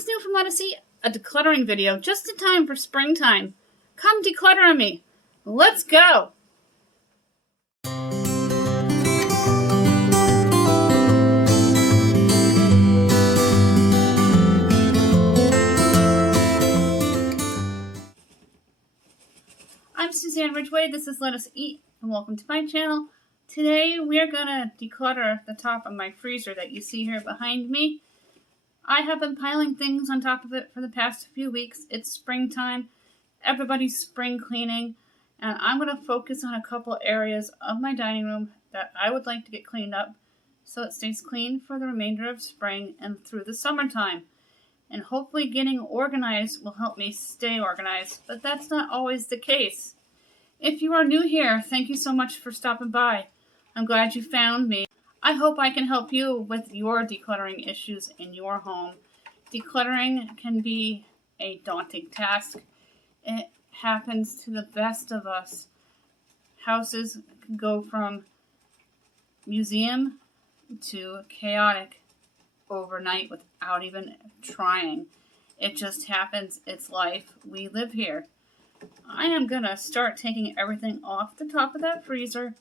What's new from Let Us Eat? A decluttering video just in time for springtime. Come declutter on me. Let's go! I'm Suzanne Ridgway. This is Let Us Eat, and welcome to my channel. Today we are going to declutter the top of my freezer that you see here behind me. I have been piling things on top of it for the past few weeks. It's springtime. Everybody's spring cleaning. And I'm going to focus on a couple areas of my dining room that I would like to get cleaned up so it stays clean for the remainder of spring and through the summertime. And hopefully getting organized will help me stay organized, but that's not always the case. If you are new here, thank you so much for stopping by. I'm glad you found me. I hope I can help you with your decluttering issues in your home. Decluttering can be a daunting task. It happens to the best of us. Houses can go from museum to chaotic overnight without even trying. It just happens. It's life. We live here. I am going to start taking everything off the top of that freezer,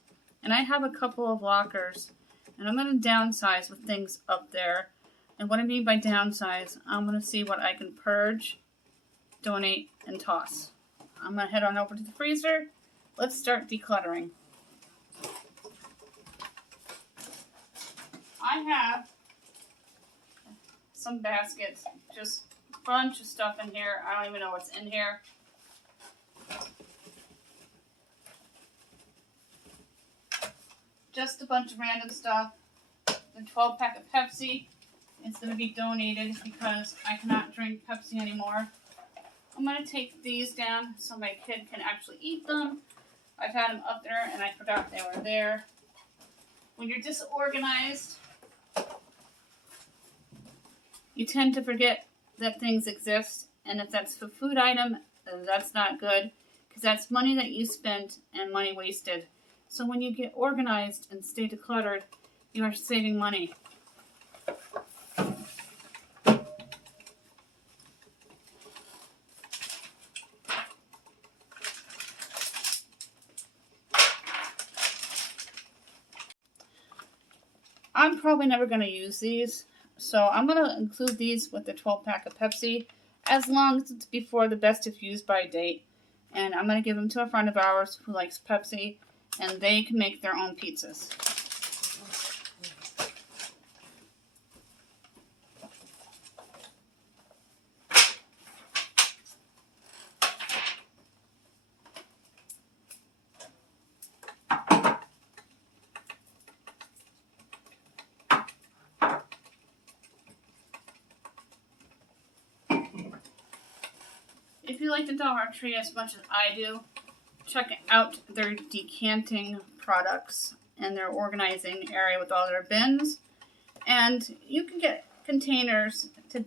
and I have a couple of lockers, and I'm going to downsize with things up there. And what I mean by downsize, I'm going to see what I can purge, donate, and toss. I'm going to head on over to the freezer. Let's start decluttering. I have some baskets, just a bunch of stuff in here. I don't even know what's in here. Just a bunch of random stuff. The 12-pack of Pepsi is going to be donated because I cannot drink Pepsi anymore. I'm going to take these down so my kid can actually eat them. I've had them up there and I forgot they were there. When you're disorganized, you tend to forget that things exist. And if that's a food item, that's not good because that's money that you spent and money wasted. So when you get organized and stay decluttered, you are saving money. I'm probably never going to use these, so I'm going to include these with the 12-pack of Pepsi as long as it's before the best if used by date. And I'm going to give them to a friend of ours who likes Pepsi, and they can make their own pizzas. If you like the Dollar Tree as much as I do, check out their decanting products and their organizing area with all their bins. And you can get containers to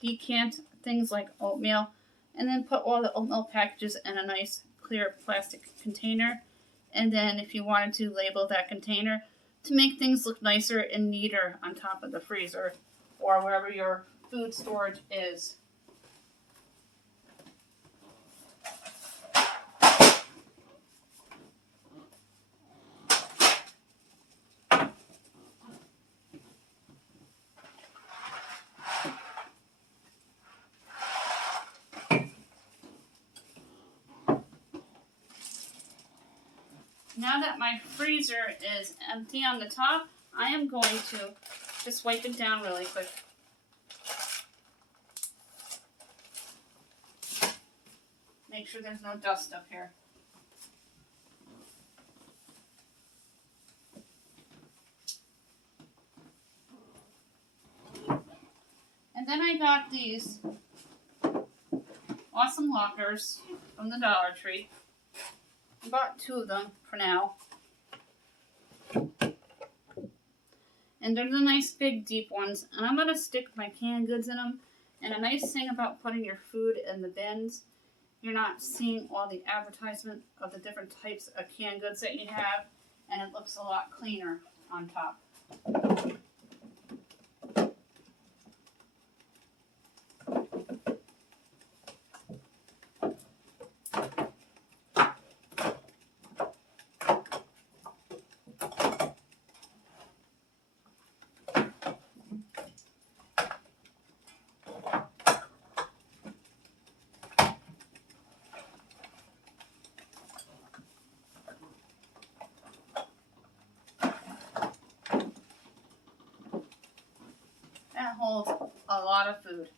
decant things like oatmeal and then put all the oatmeal packages in a nice clear plastic container. And then if you wanted to label that container to make things look nicer and neater on top of the freezer or wherever your food storage is. Now that my freezer is empty on the top, I am going to just wipe it down really quick. Make sure there's no dust up here. And then I got these awesome lockers from the Dollar Tree. I bought 2 of them for now. And they're the nice big deep ones. And I'm going to stick my canned goods in them. And a nice thing about putting your food in the bins, you're not seeing all the advertisement of the different types of canned goods that you have. And it looks a lot cleaner on top. that holds a lot of food.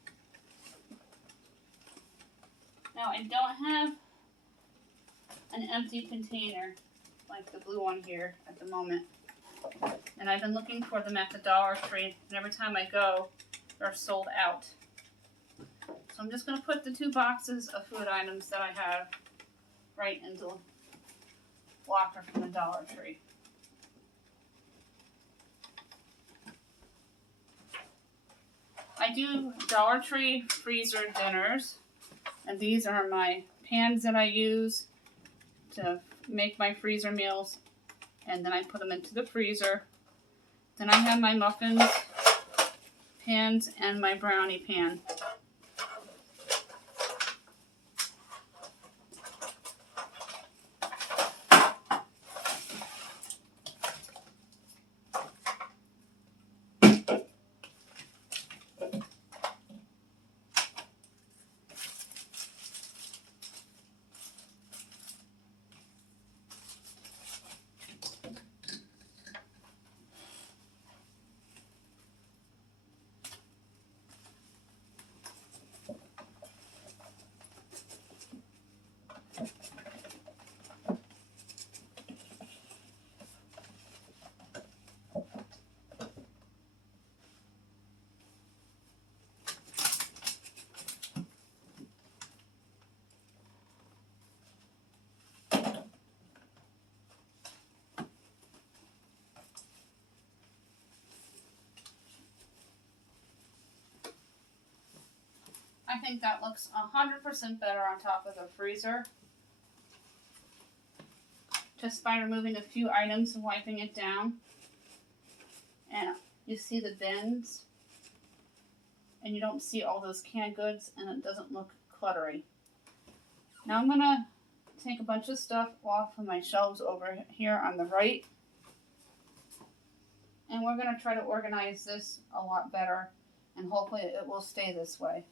Now I don't have an empty container like the blue one here at the moment. And I've been looking for them at the Dollar Tree, and every time I go, they're sold out. So I'm just going to put the 2 boxes of food items that I have right into the locker from the Dollar Tree. I do Dollar Tree freezer dinners, and these are my pans that I use to make my freezer meals, and then I put them into the freezer. Then I have my muffins pans and my brownie pan. I think that looks 100% better on top of the freezer. Just by removing a few items and wiping it down. And you see the bins. And you don't see all those canned goods, and it doesn't look cluttery. Now I'm going to take a bunch of stuff off of my shelves over here on the right. And we're going to try to organize this a lot better, and hopefully it will stay this way.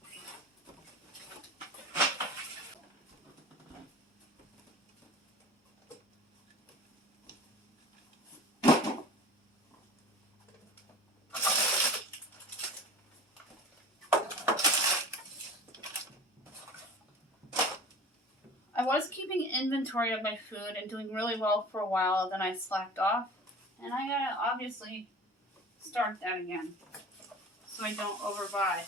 I was keeping inventory of my food and doing really well for a while, then I slacked off, and I gotta obviously start that again so I don't overbuy.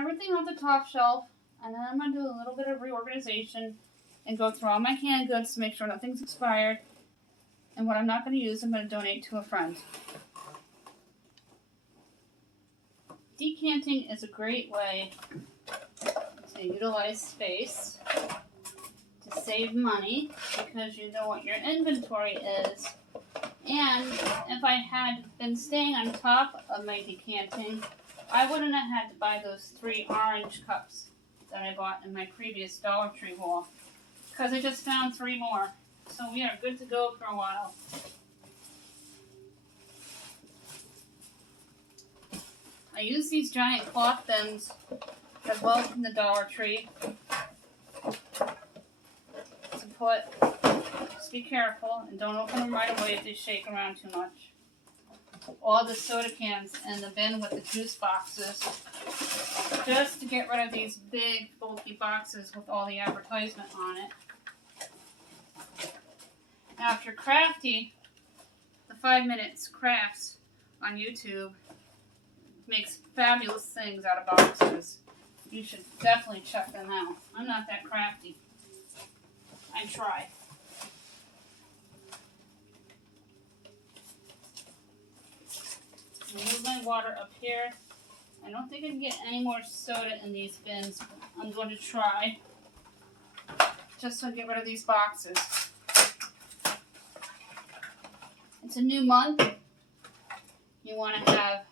Everything on the top shelf, and then I'm going to do a little bit of reorganization and go through all my canned goods to make sure nothing's expired, and what I'm not going to use I'm going to donate to a friend. Decanting is a great way to utilize space, to save money, because you know what your inventory is. And if I had been staying on top of my decanting, I wouldn't have had to buy those 3 orange cups that I bought in my previous Dollar Tree haul, because I just found 3 more. So we are good to go for a while. I use these giant cloth bins as well from the Dollar Tree to put, just be careful and don't open them right away if they shake around too much. All the soda cans in the bin with the juice boxes, just to get rid of these big bulky boxes with all the advertisement on it. After Crafty, the 5 Minutes Crafts on YouTube makes fabulous things out of boxes. You should definitely check them out. I'm not that crafty. I try. Move my water up here. I don't think I can get any more soda in these bins, but I'm going to try. Just to get rid of these boxes. It's a new month. You want to have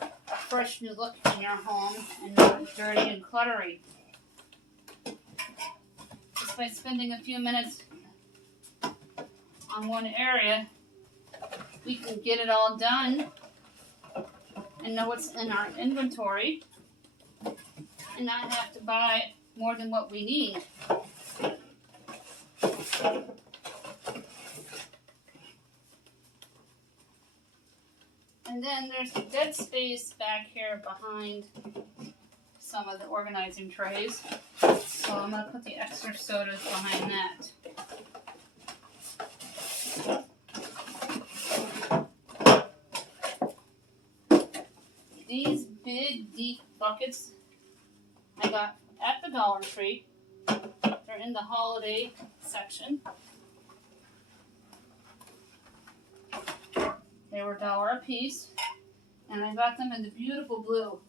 a fresh new look in your home and not dirty and cluttery. Just by spending a few minutes on one area, we can get it all done and know what's in our inventory and not have to buy more than what we need. And then there's the dead space back here behind some of the organizing trays. So I'm going to put the extra sodas behind that. These big, deep buckets I got at the Dollar Tree. They're in the holiday section. They were $1 a piece, and I got them in the beautiful blue.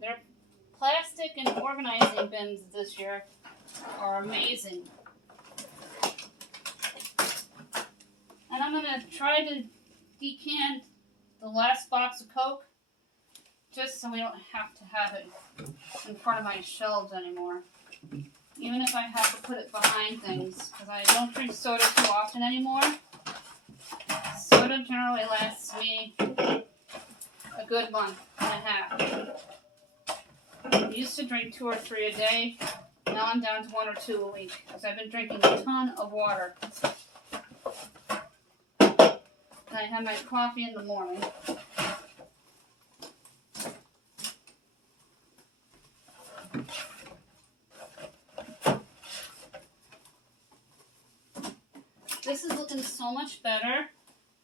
Their plastic and organizing bins this year are amazing. And I'm going to try to decant the last box of Coke just so we don't have to have it in front of my shelves anymore. Even if I have to put it behind things, because I don't drink soda too often anymore. Soda generally lasts me a good month and a half. I used to drink 2 or 3 a day. Now I'm down to 1 or 2 a week, because I've been drinking a ton of water. And I have my coffee in the morning. This is looking so much better.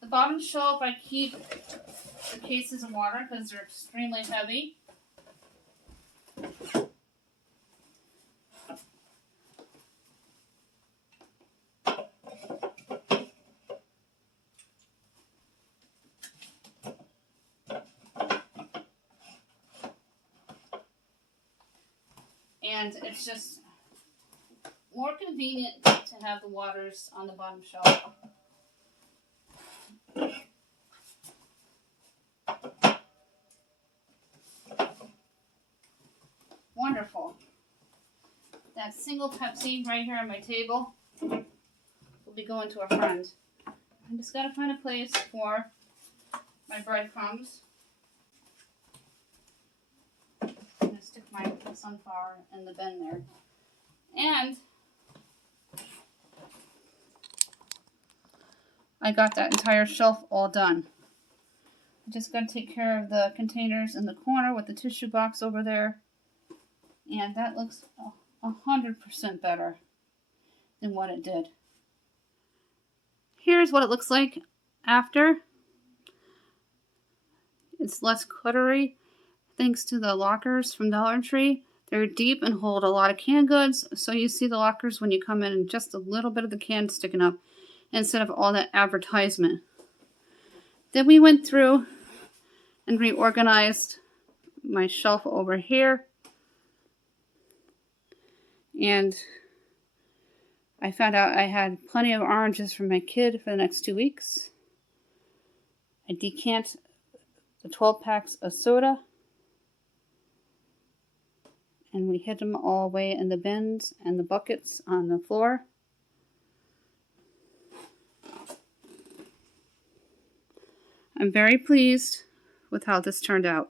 The bottom shelf, I keep the cases of water because they're extremely heavy. And it's just more convenient to have the waters on the bottom shelf. Wonderful. That single Pepsi right here on my table will be going to a friend. I just got to find a place for my breadcrumbs. I'm going to stick my sunflower in the bin there. And I got that entire shelf all done. I just got to take care of the containers in the corner with the tissue box over there. And that looks 100% better than what it did. Here's what it looks like after. It's less cluttery thanks to the lockers from Dollar Tree. They're deep and hold a lot of canned goods, so you see the lockers when you come in and just a little bit of the can sticking up instead of all that advertisement. Then we went through and reorganized my shelf over here. And I found out I had plenty of oranges for my kid for the next 2 weeks. I decant the 12 packs of soda, and we hit them all away in the bins and the buckets on the floor. I'm very pleased with how this turned out.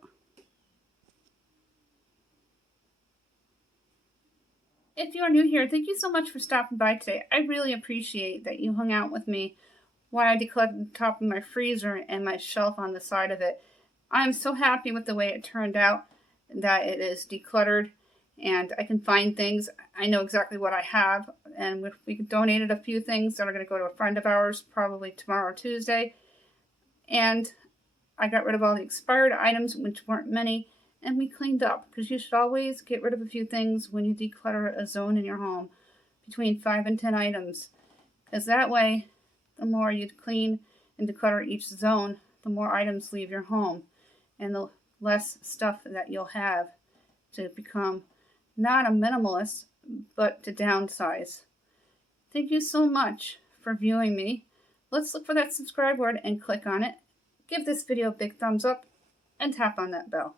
If you are new here, thank you so much for stopping by today. I really appreciate that you hung out with me while I decluttered the top of my freezer and my shelf on the side of it. I'm so happy with the way it turned out, that it is decluttered and I can find things. I know exactly what I have, and we donated a few things that are going to go to a friend of ours probably tomorrow or Tuesday. And I got rid of all the expired items, which weren't many, and we cleaned up, because you should always get rid of a few things when you declutter a zone in your home, between 5 and 10 items, because that way, the more you clean and declutter each zone, the more items leave your home, and the less stuff that you'll have to become not a minimalist, but to downsize. Thank you so much for viewing me. Let's look for that subscribe word and click on it. Give this video a big thumbs up and tap on that bell.